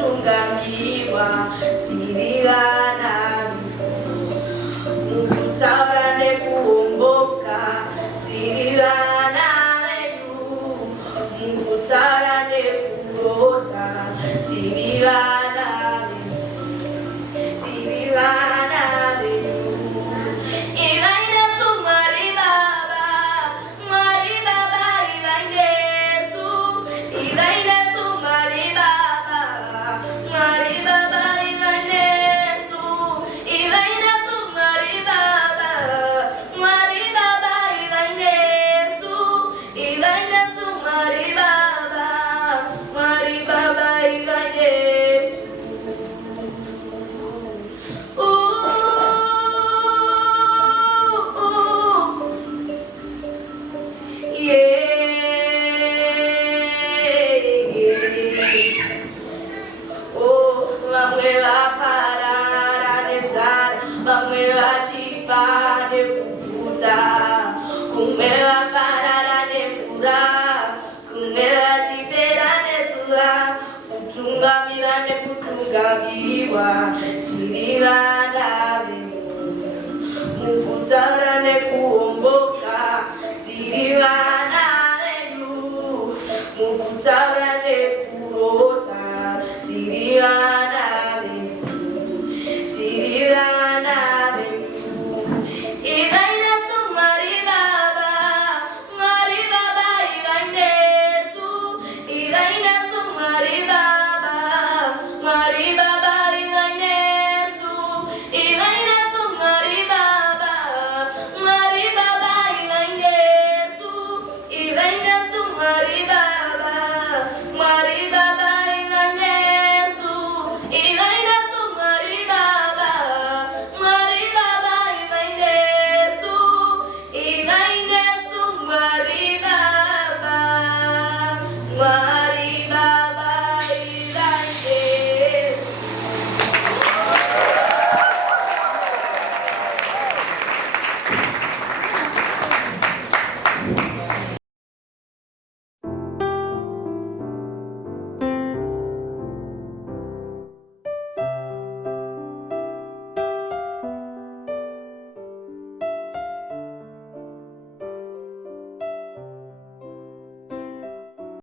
Kutungambiwa tirirana mukutaurane kuomboka tirirana vedu mukutaurane kurota tirirana vedu ivaine sumari baba ivaine su ivaine sumari baba Mari Baba Ivane Su Ivane Su Mari Baba Mari Baba Ivane Su Ivane Su Mari Baba Mari Baba Ivane Su yeah. Vamwe vapararanidzana, vamwe vachipane kupfuta, kumwe vapararane mvura, kumwe vachiperane zuva, kutungamirane kutungamiwa, tiri vana venyu, mukutaurane kuomboka, tiri vana venyu, mukutaurane kurota, tiri vana